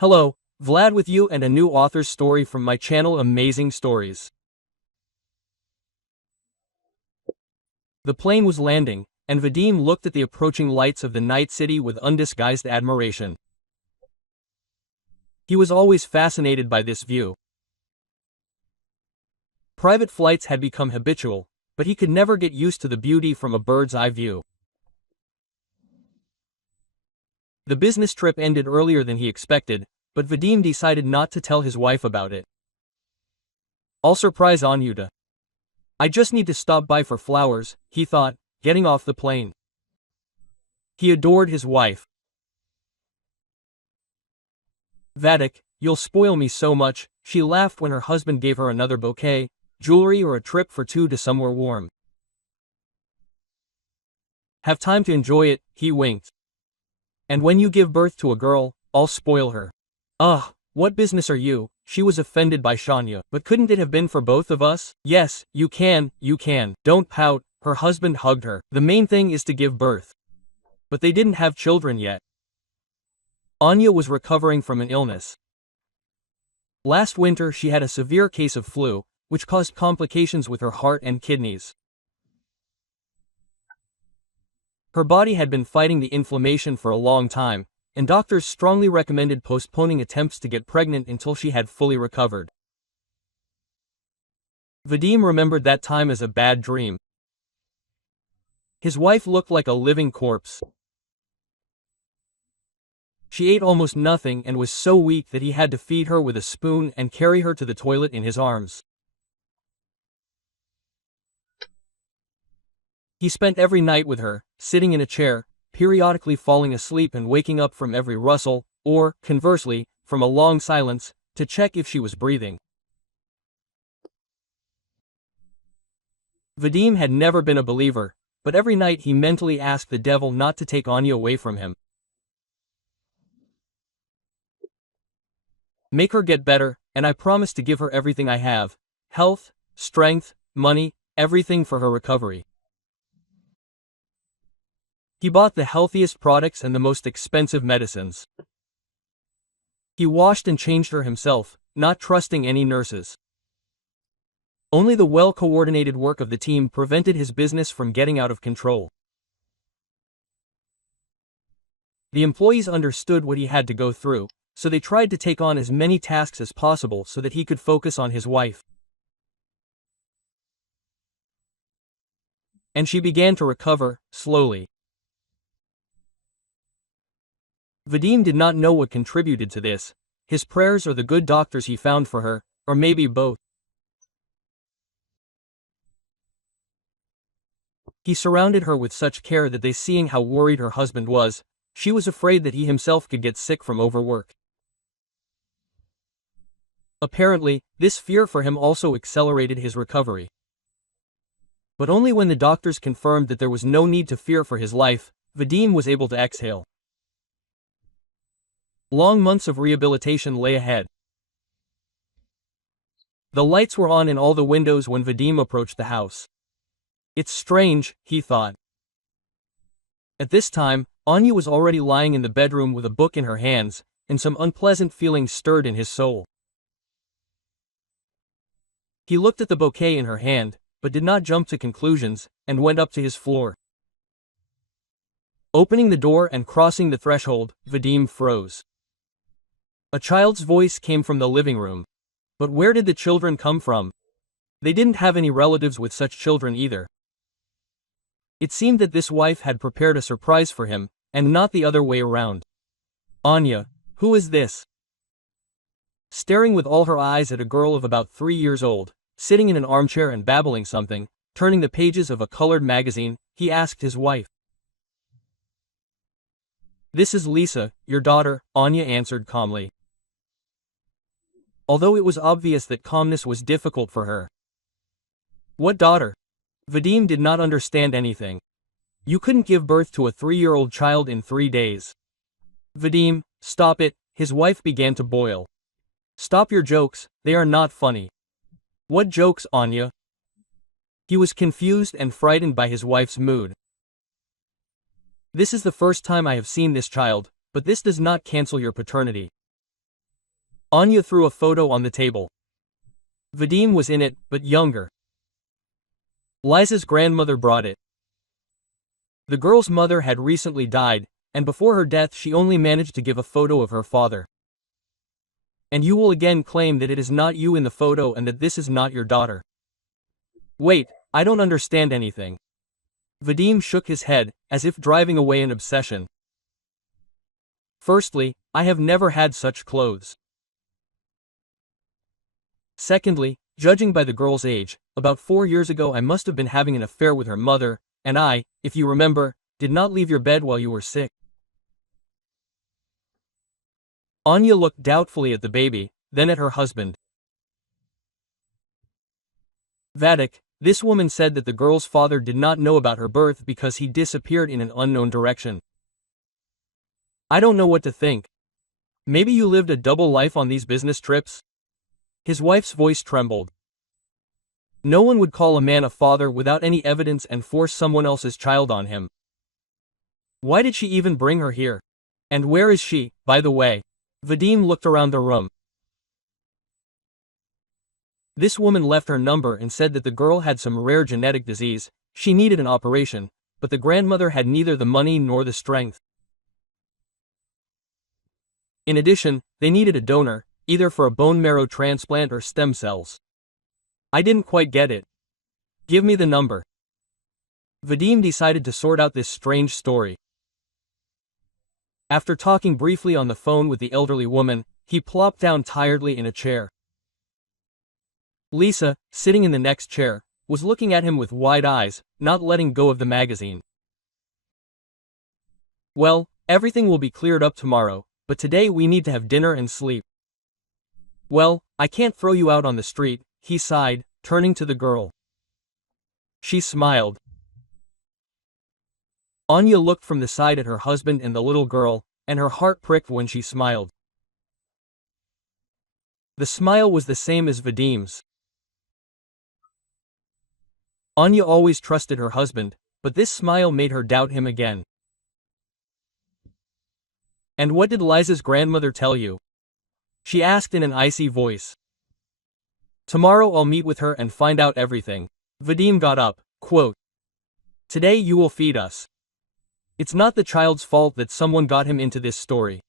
Hello, Vlad with you and a new author's story from my channel Amazing Stories. The plane was landing, and Vadim looked at the approaching lights of the night city with undisguised admiration. He was always fascinated by this view. Private flights had become habitual, but he could never get used to the beauty from a bird's-eye view. The business trip ended earlier than he expected, but Vadim decided not to tell his wife about it. "I'll surprise Anyuta. I just need to stop by for flowers," he thought, getting off the plane. He adored his wife. "Vadik, you'll spoil me so much," she laughed when her husband gave her another bouquet, jewelry or a trip for two to somewhere warm. "Have time to enjoy it," he winked. "And when you give birth to a girl, I'll spoil her." "Ugh, what business are you?" She was offended by Shania. "But couldn't it have been for both of us?" "Yes, you can. Don't pout," her husband hugged her. "The main thing is to give birth." But they didn't have children yet. Anya was recovering from an illness. Last winter she had a severe case of flu, which caused complications with her heart and kidneys. Her body had been fighting the inflammation for a long time, and doctors strongly recommended postponing attempts to get pregnant until she had fully recovered. Vadim remembered that time as a bad dream. His wife looked like a living corpse. She ate almost nothing and was so weak that he had to feed her with a spoon and carry her to the toilet in his arms. He spent every night with her, sitting in a chair, periodically falling asleep and waking up from every rustle, or, conversely, from a long silence, to check if she was breathing. Vadim had never been a believer, but every night he mentally asked the devil not to take Anya away from him. "Make her get better, and I promise to give her everything I have. Health, strength, money, everything for her recovery." He bought the healthiest products and the most expensive medicines. He washed and changed her himself, not trusting any nurses. Only the well-coordinated work of the team prevented his business from getting out of control. The employees understood what he had to go through, so they tried to take on as many tasks as possible so that he could focus on his wife. And she began to recover, slowly. Vadim did not know what contributed to this, his prayers or the good doctors he found for her, or maybe both. He surrounded her with such care that seeing how worried her husband was, she was afraid that he himself could get sick from overwork. Apparently, this fear for him also accelerated his recovery. But only when the doctors confirmed that there was no need to fear for his life, Vadim was able to exhale. Long months of rehabilitation lay ahead. The lights were on in all the windows when Vadim approached the house. "It's strange," he thought. At this time, Anya was already lying in the bedroom with a book in her hands, and some unpleasant feelings stirred in his soul. He looked at the bouquet in her hand, but did not jump to conclusions, and went up to his floor. Opening the door and crossing the threshold, Vadim froze. A child's voice came from the living room. But where did the children come from? They didn't have any relatives with such children either. It seemed that this wife had prepared a surprise for him, and not the other way around. "Anya, who is this?" Staring with all her eyes at a girl of about 3 years old, sitting in an armchair and babbling something, turning the pages of a colored magazine, he asked his wife. "This is Lisa, your daughter," Anya answered calmly. Although it was obvious that calmness was difficult for her. "What daughter?" Vadim did not understand anything. "You couldn't give birth to a 3-year-old child in 3 days." "Vadim, stop it," his wife began to boil. "Stop your jokes, they are not funny." "What jokes, Anya?" He was confused and frightened by his wife's mood. "This is the first time I have seen this child, but this does not cancel your paternity. Anya threw a photo on the table. Vadim was in it, but younger. Liza's grandmother brought it. The girl's mother had recently died, and before her death she only managed to give a photo of her father. And you will again claim that it is not you in the photo and that this is not your daughter. Wait, I don't understand anything. Vadim shook his head, as if driving away an obsession. Firstly, I have never had such clothes. Secondly, judging by the girl's age, about 4 years ago I must have been having an affair with her mother, and I, if you remember, did not leave your bed while you were sick. Anya looked doubtfully at the baby, then at her husband. Vadik, this woman said that the girl's father did not know about her birth because he disappeared in an unknown direction. I don't know what to think. Maybe you lived a double life on these business trips? His wife's voice trembled. No one would call a man a father without any evidence and force someone else's child on him. Why did she even bring her here? And where is she, by the way? Vadim looked around the room. This woman left her number and said that the girl had some rare genetic disease, she needed an operation, but the grandmother had neither the money nor the strength. In addition, they needed a donor, either for a bone marrow transplant or stem cells. I didn't quite get it. Give me the number. Vadim decided to sort out this strange story. After talking briefly on the phone with the elderly woman, he plopped down tiredly in a chair. Lisa, sitting in the next chair, was looking at him with wide eyes, not letting go of the magazine. Well, everything will be cleared up tomorrow, but today we need to have dinner and sleep. Well, I can't throw you out on the street, he sighed, turning to the girl. She smiled. Anya looked from the side at her husband and the little girl, and her heart pricked when she smiled. The smile was the same as Vadim's. Anya always trusted her husband, but this smile made her doubt him again. And what did Liza's grandmother tell you? She asked in an icy voice. Tomorrow I'll meet with her and find out everything. Vadim got up, quote. Today you will feed us. It's not the child's fault that someone got him into this story.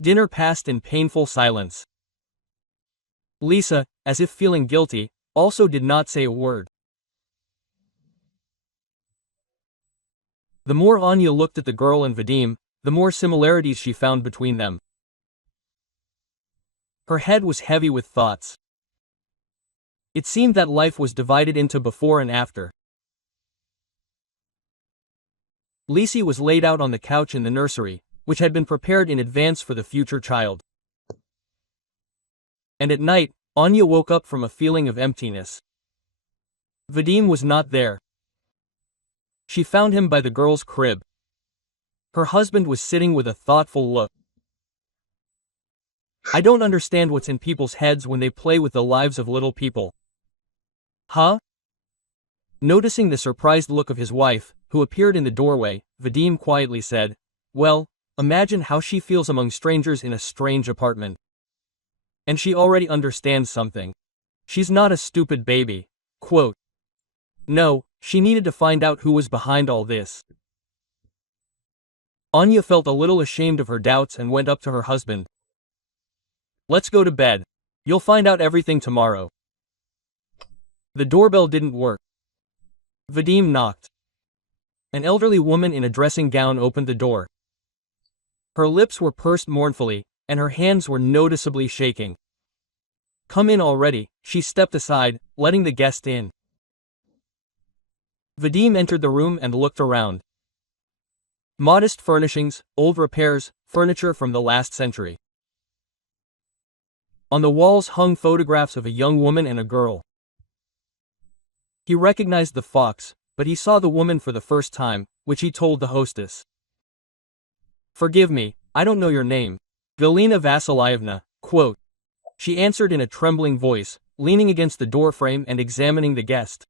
Dinner passed in painful silence. Lisa, as if feeling guilty, also did not say a word. The more Anya looked at the girl and Vadim, the more similarities she found between them. Her head was heavy with thoughts. It seemed that life was divided into before and after. Lisi was laid out on the couch in the nursery, which had been prepared in advance for the future child. And at night, Anya woke up from a feeling of emptiness. Vadim was not there. She found him by the girl's crib. Her husband was sitting with a thoughtful look. I don't understand what's in people's heads when they play with the lives of little people. Huh? Noticing the surprised look of his wife, who appeared in the doorway, Vadim quietly said, well, imagine how she feels among strangers in a strange apartment. And she already understands something. She's not a stupid baby. Quote. No, she needed to find out who was behind all this. Anya felt a little ashamed of her doubts and went up to her husband. Let's go to bed. You'll find out everything tomorrow. The doorbell didn't work. Vadim knocked. An elderly woman in a dressing gown opened the door. Her lips were pursed mournfully, and her hands were noticeably shaking. Come in already, she stepped aside, letting the guest in. Vadim entered the room and looked around. Modest furnishings, old repairs, furniture from the last century. On the walls hung photographs of a young woman and a girl. He recognized the fox, but he saw the woman for the first time, which he told the hostess. Forgive me, I don't know your name. Galina Vasilyevna, quote. She answered in a trembling voice, leaning against the doorframe and examining the guest.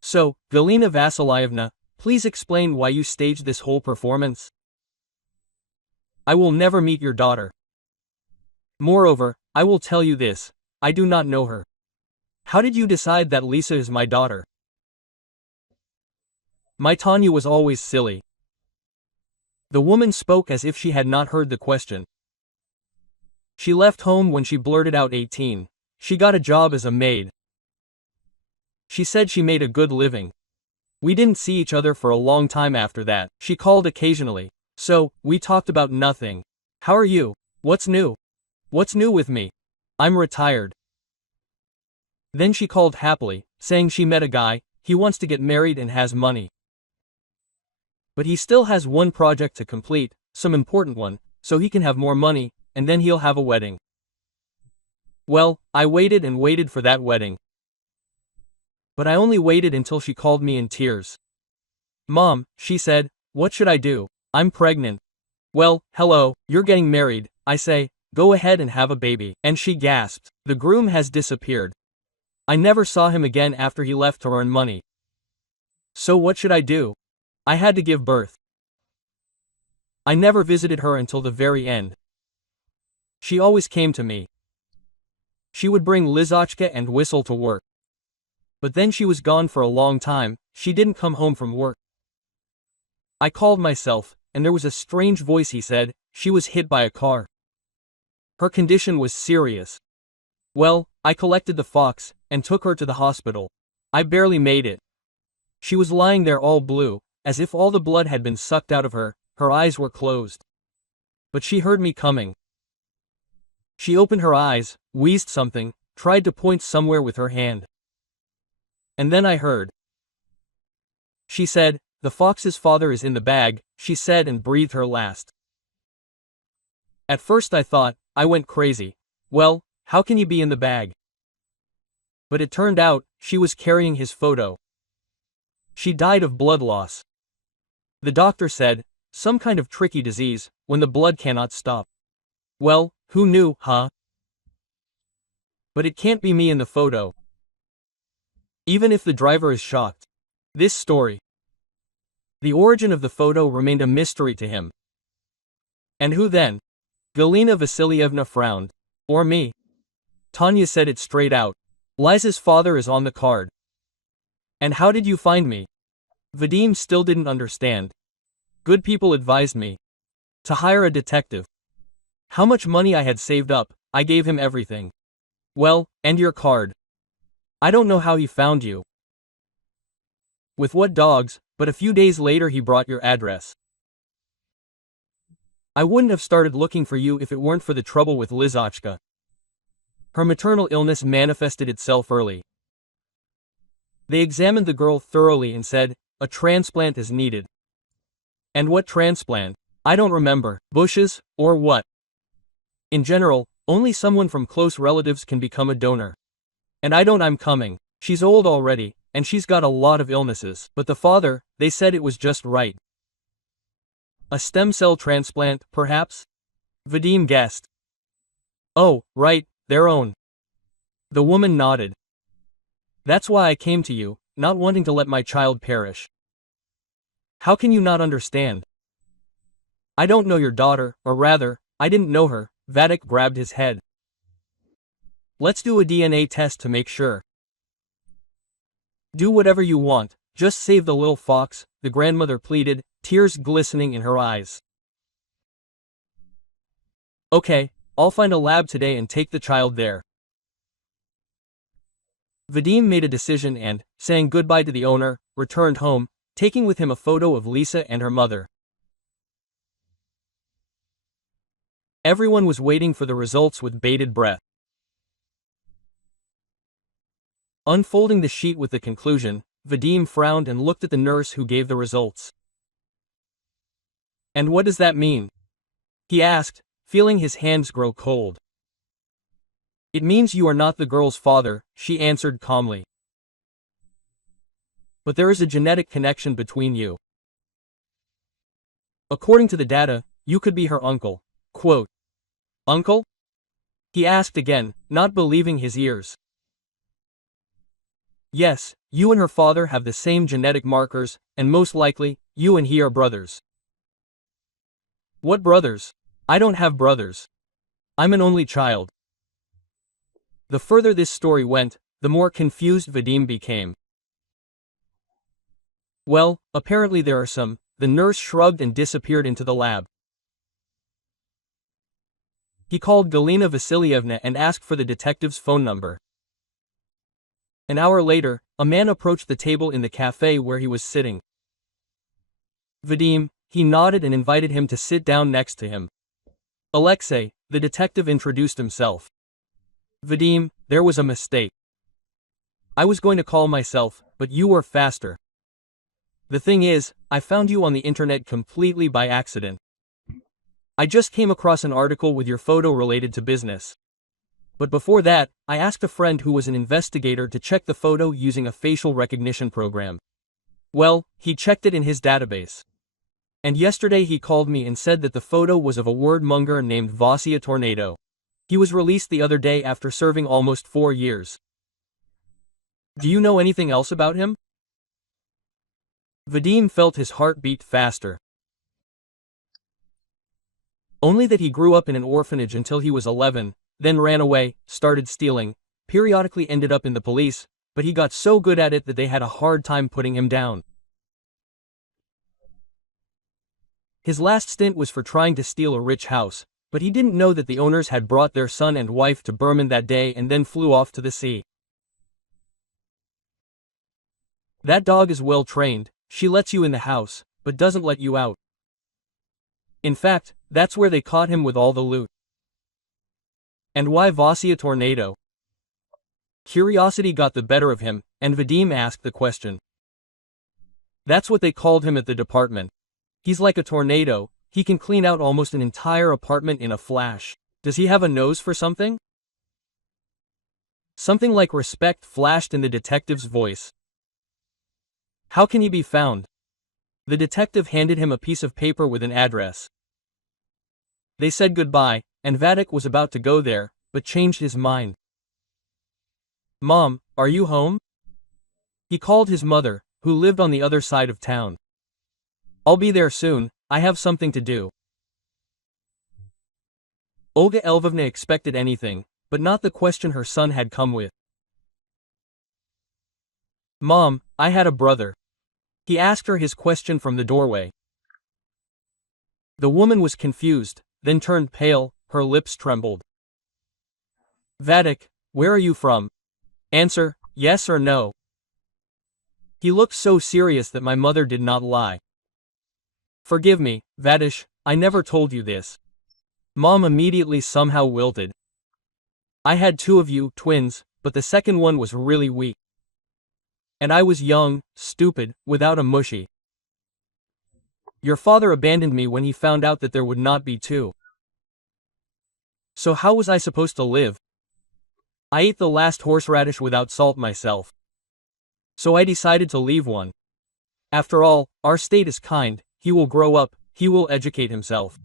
So, Galina Vasilyevna, please explain why you staged this whole performance. I will never meet your daughter. Moreover, I will tell you this, I do not know her. How did you decide that Lisa is my daughter? My Tanya was always silly. The woman spoke as if she had not heard the question. She left home when she blurted out 18. She got a job as a maid. She said she made a good living. We didn't see each other for a long time after that. She called occasionally. So, we talked about nothing. How are you? What's new? What's new with me? I'm retired. Then she called happily, saying she met a guy, he wants to get married and has money. But he still has one project to complete, some important one, so he can have more money, and then he'll have a wedding. Well, I waited and waited for that wedding. But I only waited until she called me in tears. Mom, she said, what should I do? I'm pregnant. Well, hello, you're getting married, I say, go ahead and have a baby. And she gasped, the groom has disappeared. I never saw him again after he left to earn money. So what should I do? I had to give birth. I never visited her until the very end. She always came to me. She would bring Lizochka and whistle to work. But then she was gone for a long time, she didn't come home from work. I called myself, and there was a strange voice, he said, she was hit by a car. Her condition was serious. Well, I collected the fox, and took her to the hospital. I barely made it. She was lying there all blue, as if all the blood had been sucked out of her, her eyes were closed. But she heard me coming. She opened her eyes, wheezed something, tried to point somewhere with her hand. And then I heard. She said, the fox's father is in the bag, she said, and breathed her last. At first I thought, I went crazy. Well, how can he be in the bag? But it turned out, she was carrying his photo. She died of blood loss. The doctor said, some kind of tricky disease, when the blood cannot stop. Well, who knew, huh? But it can't be me in the photo. Even if the driver is shocked. This story. The origin of the photo remained a mystery to him. And who then? Galina Vasilyevna frowned. Or me? Tanya said it straight out. Liza's father is on the card. And how did you find me? Vadim still didn't understand. Good people advised me to hire a detective. How much money I had saved up, I gave him everything. Well, and your card. I don't know how he found you. With what dogs, but a few days later he brought your address. I wouldn't have started looking for you if it weren't for the trouble with Lizochka. Her maternal illness manifested itself early. They examined the girl thoroughly and said, a transplant is needed. And what transplant? I don't remember. Bushes, or what? In general, only someone from close relatives can become a donor. And I'm coming. She's old already, and she's got a lot of illnesses. But the father, they said it was just right. A stem cell transplant, perhaps? Vadim guessed. Oh, right, their own. The woman nodded. That's why I came to you, not wanting to let my child perish. How can you not understand? I don't know your daughter, or rather, I didn't know her. Vadik grabbed his head. Let's do a DNA test to make sure. Do whatever you want, just save the little fox, the grandmother pleaded, tears glistening in her eyes. Okay, I'll find a lab today and take the child there. Vadim made a decision and, saying goodbye to the owner, returned home, taking with him a photo of Lisa and her mother. Everyone was waiting for the results with bated breath. Unfolding the sheet with the conclusion, Vadim frowned and looked at the nurse who gave the results. And what does that mean? He asked, feeling his hands grow cold. It means you are not the girl's father, she answered calmly. But there is a genetic connection between you. According to the data, you could be her uncle. Quote, Uncle? He asked again, not believing his ears. Yes, you and her father have the same genetic markers, and most likely, you and he are brothers. What brothers? I don't have brothers. I'm an only child. The further this story went, the more confused Vadim became. Well, apparently there are some. The nurse shrugged and disappeared into the lab. He called Galina Vasilyevna and asked for the detective's phone number. An hour later, a man approached the table in the cafe where he was sitting. Vadim, he nodded and invited him to sit down next to him. Alexei, the detective introduced himself. Vadim, there was a mistake. I was going to call myself, but you were faster. The thing is, I found you on the internet completely by accident. I just came across an article with your photo related to business. But before that, I asked a friend who was an investigator to check the photo using a facial recognition program. Well, he checked it in his database. And yesterday he called me and said that the photo was of a wordmonger named Vasya Tornado. He was released the other day after serving almost 4 years. Do you know anything else about him? Vadim felt his heart beat faster. Only that he grew up in an orphanage until he was 11, then ran away, started stealing, periodically ended up in the police, but he got so good at it that they had a hard time putting him down. His last stint was for trying to steal a rich house, but he didn't know that the owners had brought their son and wife to Berman that day and then flew off to the sea. That dog is well trained, she lets you in the house, but doesn't let you out. In fact, that's where they caught him with all the loot. And why Vasya Tornado? Curiosity got the better of him, and Vadim asked the question. That's what they called him at the department. He's like a tornado, he can clean out almost an entire apartment in a flash. Does he have a nose for something? Something like respect flashed in the detective's voice. How can he be found? The detective handed him a piece of paper with an address. They said goodbye, and Vadik was about to go there, but changed his mind. Mom, are you home? He called his mother, who lived on the other side of town. I'll be there soon, I have something to do. Olga Lvovna expected anything, but not the question her son had come with. Mom, I had a brother. He asked her his question from the doorway. The woman was confused, then turned pale, her lips trembled. Vadik, where are you from? Answer, yes or no. He looked so serious that my mother did not lie. Forgive me, Vadish, I never told you this. Mom immediately somehow wilted. I had 2 of you, twins, but the second one was really weak. And I was young, stupid, without a mushy. Your father abandoned me when he found out that there would not be 2. So how was I supposed to live? I ate the last horseradish without salt myself. So I decided to leave one. After all, our state is kind, he will grow up, he will educate himself.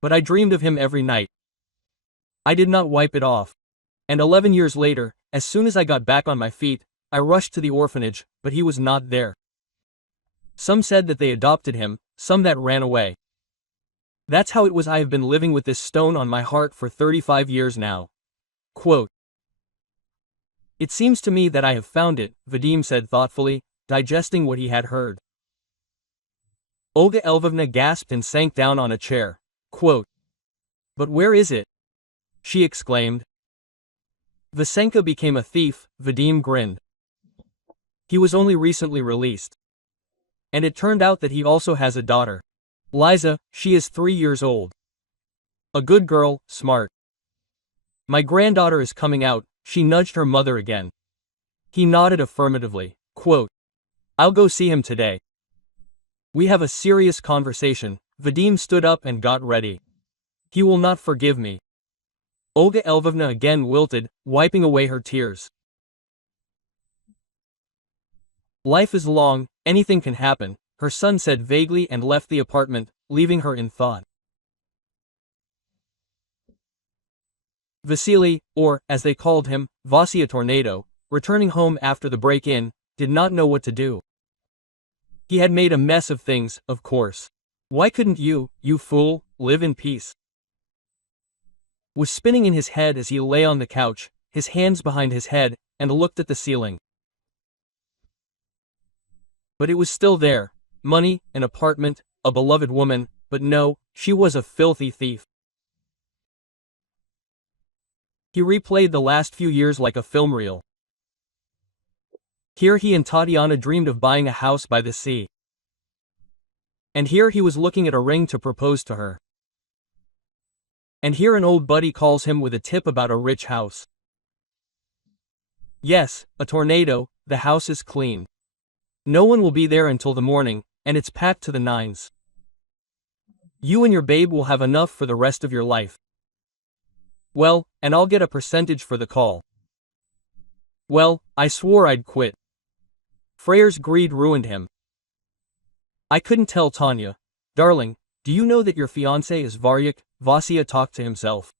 But I dreamed of him every night. I did not wipe it off. And 11 years later, as soon as I got back on my feet, I rushed to the orphanage, but he was not there. Some said that they adopted him, some that ran away. That's how it was. I have been living with this stone on my heart for 35 years now. Quote. It seems to me that I have found it, Vadim said thoughtfully, digesting what he had heard. Olga Lvovna gasped and sank down on a chair. Quote. But where is it? She exclaimed. Vasenka became a thief, Vadim grinned. He was only recently released. And it turned out that he also has a daughter. Liza, she is 3 years old. A good girl, smart. My granddaughter is coming out, she nudged her mother again. He nodded affirmatively. Quote. I'll go see him today. We have a serious conversation. Vadim stood up and got ready. He will not forgive me. Olga Lvovna again wilted, wiping away her tears. Life is long, anything can happen, her son said vaguely and left the apartment, leaving her in thought. Vasily, or, as they called him, Vasya Tornado, returning home after the break-in, did not know what to do. He had made a mess of things, of course. Why couldn't you, you fool, live in peace? Was spinning in his head as he lay on the couch, his hands behind his head, and looked at the ceiling. But it was still there. Money, an apartment, a beloved woman, but no, she was a filthy thief. He replayed the last few years like a film reel. Here he and Tatiana dreamed of buying a house by the sea. And here he was looking at a ring to propose to her. And here an old buddy calls him with a tip about a rich house. Yes, a tornado, the house is clean. No one will be there until the morning, and it's packed to the nines. You and your babe will have enough for the rest of your life. Well, and I'll get a percentage for the call. Well, I swore I'd quit. Freyr's greed ruined him. I couldn't tell Tanya. Darling, do you know that your fiancé is Varyuk? Vasya talked to himself.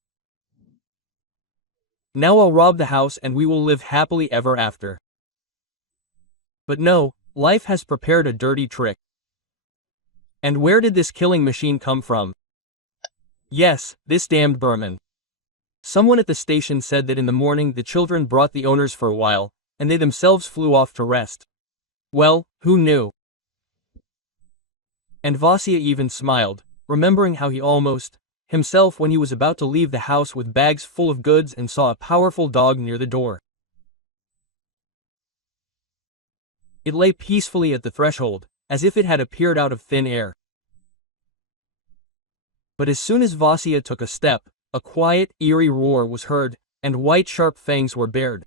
Now I'll rob the house and we will live happily ever after. But no, life has prepared a dirty trick. And where did this killing machine come from? Yes, this damned Berman. Someone at the station said that in the morning the children brought the owners for a while, and they themselves flew off to rest. Well, who knew? And Vasya even smiled, remembering how he almost, himself when he was about to leave the house with bags full of goods and saw a powerful dog near the door. It lay peacefully at the threshold, as if it had appeared out of thin air. But as soon as Vasya took a step, a quiet, eerie roar was heard, and white sharp fangs were bared.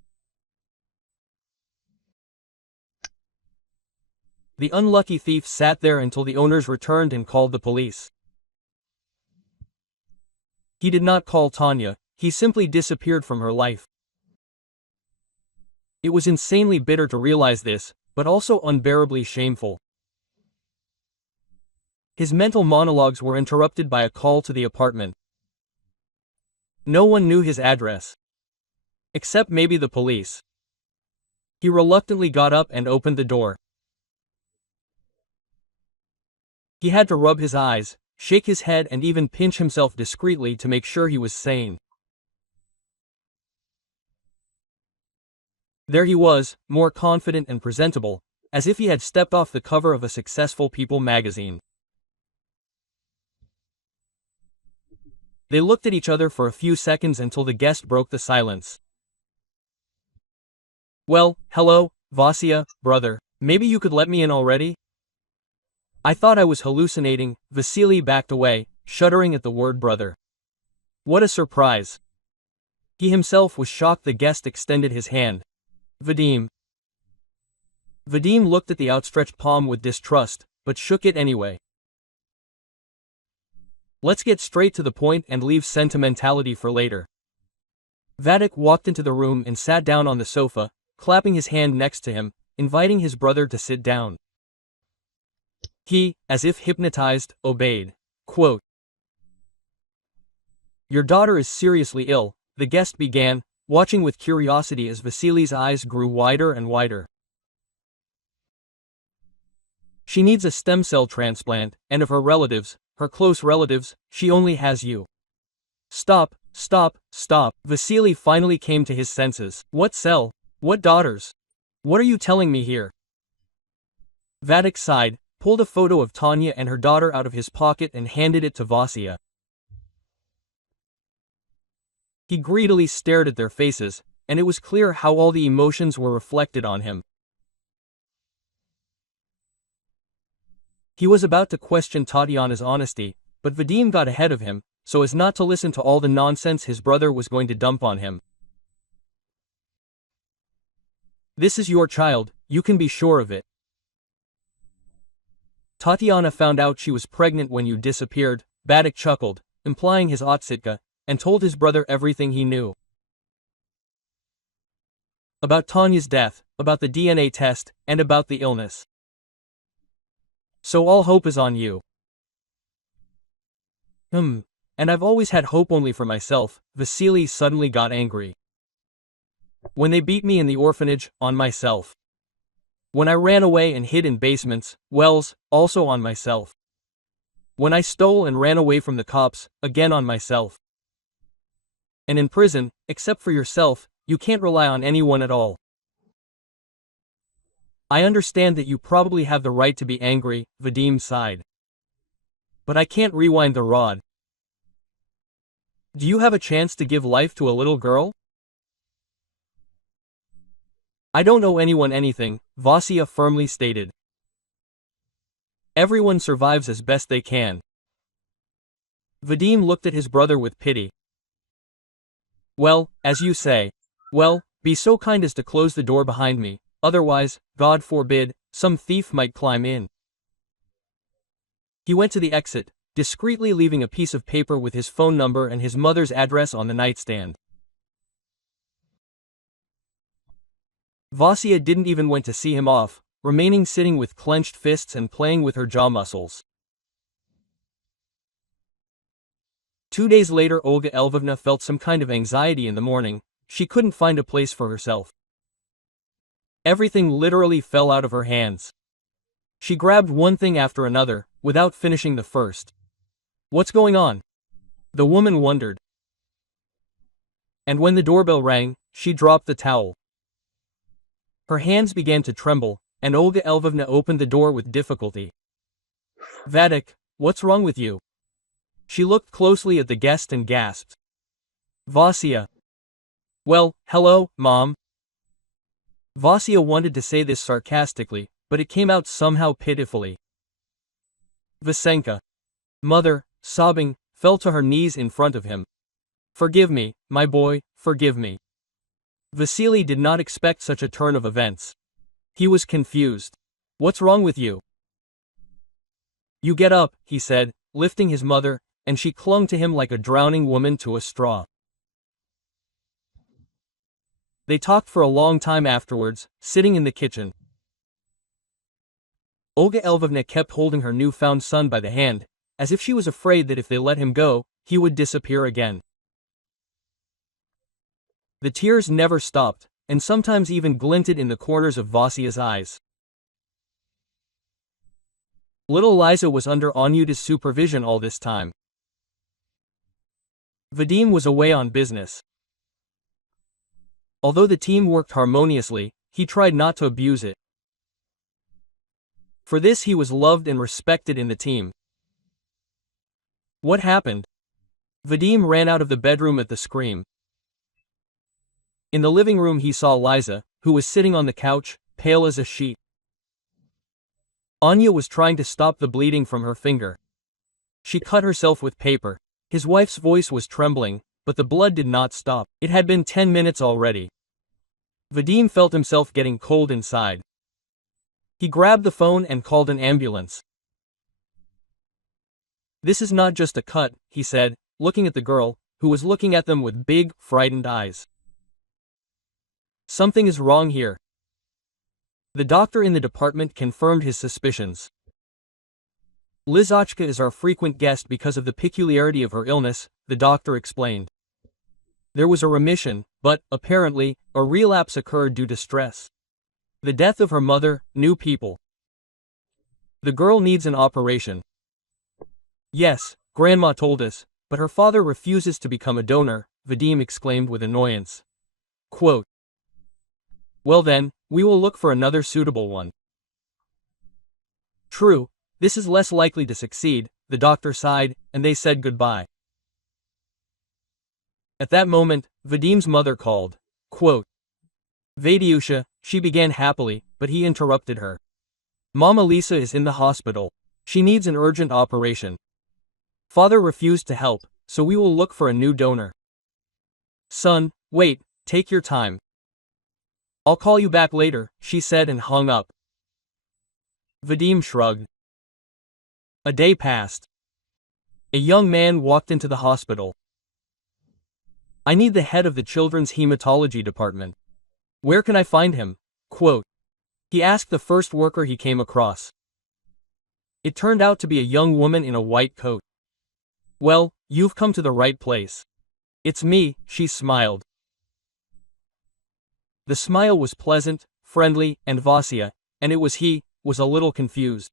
The unlucky thief sat there until the owners returned and called the police. He did not call Tanya, he simply disappeared from her life. It was insanely bitter to realize this, but also unbearably shameful. His mental monologues were interrupted by a call to the apartment. No one knew his address. Except maybe the police. He reluctantly got up and opened the door. He had to rub his eyes, shake his head and even pinch himself discreetly to make sure he was sane. There he was, more confident and presentable, as if he had stepped off the cover of a successful People magazine. They looked at each other for a few seconds until the guest broke the silence. Well, hello, Vasya, brother, maybe you could let me in already? I thought I was hallucinating. Vasily backed away, shuddering at the word brother. What a surprise. He himself was shocked the guest extended his hand. Vadim. Vadim looked at the outstretched palm with distrust, but shook it anyway. Let's get straight to the point and leave sentimentality for later. Vadik walked into the room and sat down on the sofa, clapping his hand next to him, inviting his brother to sit down. He, as if hypnotized, obeyed. Quote, Your daughter is seriously ill, the guest began, watching with curiosity as Vasily's eyes grew wider and wider. She needs a stem cell transplant, and of her relatives, her close relatives, she only has you. Stop, stop, stop. Vasily finally came to his senses. What cell? What daughters? What are you telling me here? Vadik sighed, pulled a photo of Tanya and her daughter out of his pocket and handed it to Vasya. He greedily stared at their faces, and it was clear how all the emotions were reflected on him. He was about to question Tatiana's honesty, but Vadim got ahead of him, so as not to listen to all the nonsense his brother was going to dump on him. This is your child, you can be sure of it. Tatiana found out she was pregnant when you disappeared, Vadik chuckled, implying his otsitka, and told his brother everything he knew. About Tanya's death, about the DNA test, and about the illness. So all hope is on you. And I've always had hope only for myself. Vasily suddenly got angry. When they beat me in the orphanage, on myself. When I ran away and hid in basements, wells, also on myself. When I stole and ran away from the cops, again on myself. And in prison, except for yourself, you can't rely on anyone at all. I understand that you probably have the right to be angry, Vadim sighed. But I can't rewind the rod. Do you have a chance to give life to a little girl? I don't owe anyone anything, Vasya firmly stated. Everyone survives as best they can. Vadim looked at his brother with pity. Well, as you say. Well, be so kind as to close the door behind me, otherwise, God forbid, some thief might climb in. He went to the exit, discreetly leaving a piece of paper with his phone number and his mother's address on the nightstand. Vasya didn't even went to see him off, remaining sitting with clenched fists and playing with her jaw muscles. 2 days later, Olga Lvovna felt some kind of anxiety in the morning. She couldn't find a place for herself. Everything literally fell out of her hands. She grabbed one thing after another, without finishing the first. What's going on? The woman wondered. And when the doorbell rang, she dropped the towel. Her hands began to tremble, and Olga Lvovna opened the door with difficulty. Vadik, what's wrong with you? She looked closely at the guest and gasped. Vasya. Well, hello, Mom. Vasya wanted to say this sarcastically, but it came out somehow pitifully. Vasenka. Mother, sobbing, fell to her knees in front of him. Forgive me, my boy, forgive me. Vasily did not expect such a turn of events. He was confused. What's wrong with you? You get up, he said, lifting his mother, and she clung to him like a drowning woman to a straw. They talked for a long time afterwards, sitting in the kitchen. Olga Lvovna kept holding her newfound son by the hand, as if she was afraid that if they let him go, he would disappear again. The tears never stopped, and sometimes even glinted in the corners of Vasya's eyes. Little Liza was under Anyuta's supervision all this time. Vadim was away on business. Although the team worked harmoniously, he tried not to abuse it. For this he was loved and respected in the team. What happened? Vadim ran out of the bedroom at the scream. In the living room he saw Liza, who was sitting on the couch, pale as a sheet. Anya was trying to stop the bleeding from her finger. She cut herself with paper. His wife's voice was trembling, but the blood did not stop. It had been 10 minutes already. Vadim felt himself getting cold inside. He grabbed the phone and called an ambulance. This is not just a cut, he said, looking at the girl, who was looking at them with big, frightened eyes. Something is wrong here. The doctor in the department confirmed his suspicions. Lizochka is our frequent guest because of the peculiarity of her illness, the doctor explained. There was a remission, but, apparently, a relapse occurred due to stress. The death of her mother, new people. The girl needs an operation. Yes, Grandma told us, but her father refuses to become a donor, Vadim exclaimed with annoyance. Quote. Well then, we will look for another suitable one. True, this is less likely to succeed, the doctor sighed, and they said goodbye. At that moment, Vadim's mother called. Quote. Vadyusha, she began happily, but he interrupted her. Mama Lisa is in the hospital. She needs an urgent operation. Father refused to help, so we will look for a new donor. Son, wait, take your time. I'll call you back later, she said and hung up. Vadim shrugged. A day passed. A young man walked into the hospital. I need the head of the children's hematology department. Where can I find him? Quote. He asked the first worker he came across. It turned out to be a young woman in a white coat. Well, you've come to the right place. It's me, she smiled. The smile was pleasant, friendly, and Vasya, and it was he, was a little confused.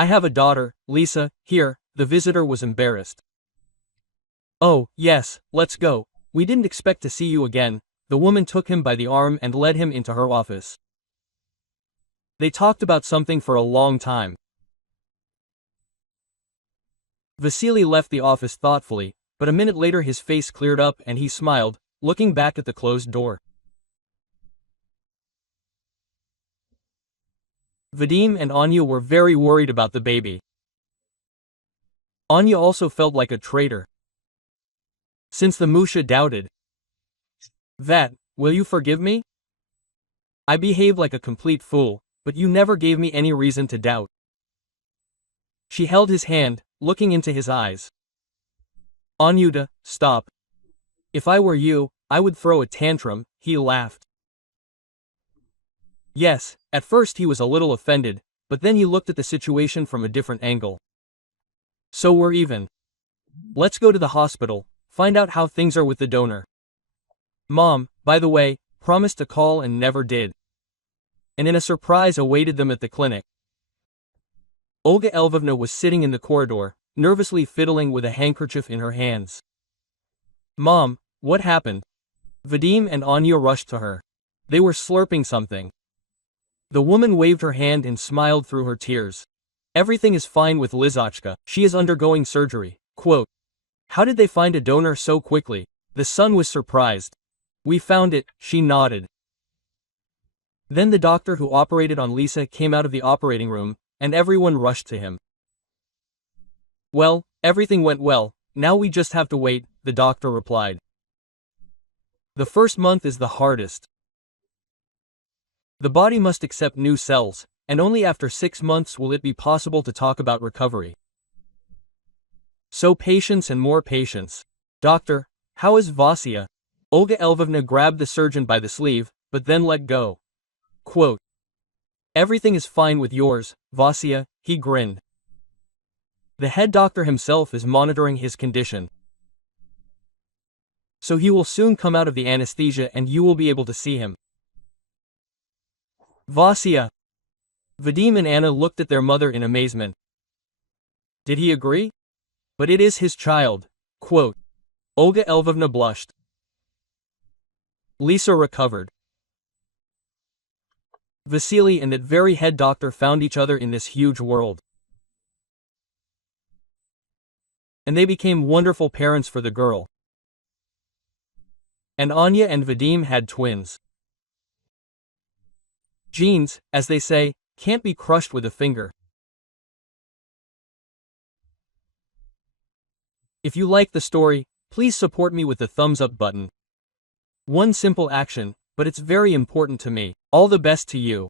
I have a daughter, Lisa, here." The visitor was embarrassed. "Oh, yes, let's go. We didn't expect to see you again." The woman took him by the arm and led him into her office. They talked about something for a long time. Vasily left the office thoughtfully, but a minute later his face cleared up and he smiled, looking back at the closed door. Vadim and Anya were very worried about the baby. Anya also felt like a traitor, since the Musha doubted. "That, will you forgive me? I behaved like a complete fool, but you never gave me any reason to doubt." She held his hand, looking into his eyes. "Anyuta, stop. If I were you, I would throw a tantrum," he laughed. Yes, at first he was a little offended, but then he looked at the situation from a different angle. "So we're even. Let's go to the hospital, find out how things are with the donor. Mom, by the way, promised to call and never did." And in a surprise awaited them at the clinic. Olga Lvovna was sitting in the corridor, nervously fiddling with a handkerchief in her hands. "Mom, what happened?" Vadim and Anya rushed to her. They were slurping something. The woman waved her hand and smiled through her tears. "Everything is fine with Lizochka. She is undergoing surgery." Quote, "How did they find a donor so quickly?" The son was surprised. "We found it," she nodded. Then the doctor who operated on Lisa came out of the operating room, and everyone rushed to him. "Well, everything went well, now we just have to wait," the doctor replied. "The first month is the hardest. The body must accept new cells, and only after 6 months will it be possible to talk about recovery. So patience and more patience." "Doctor, how is Vasya?" Olga Lvovna grabbed the surgeon by the sleeve, but then let go. Quote, "Everything is fine with yours, Vasya," he grinned. "The head doctor himself is monitoring his condition. So he will soon come out of the anesthesia and you will be able to see him." "Vasya!" Vadim and Anna looked at their mother in amazement. "Did he agree? But it is his child." Quote, Olga Lvovna blushed. Lisa recovered. Vasily and that very head doctor found each other in this huge world. And they became wonderful parents for the girl. And Anya and Vadim had twins. Genes, as they say, can't be crushed with a finger. If you like the story, please support me with the thumbs up button. One simple action, but it's very important to me. All the best to you.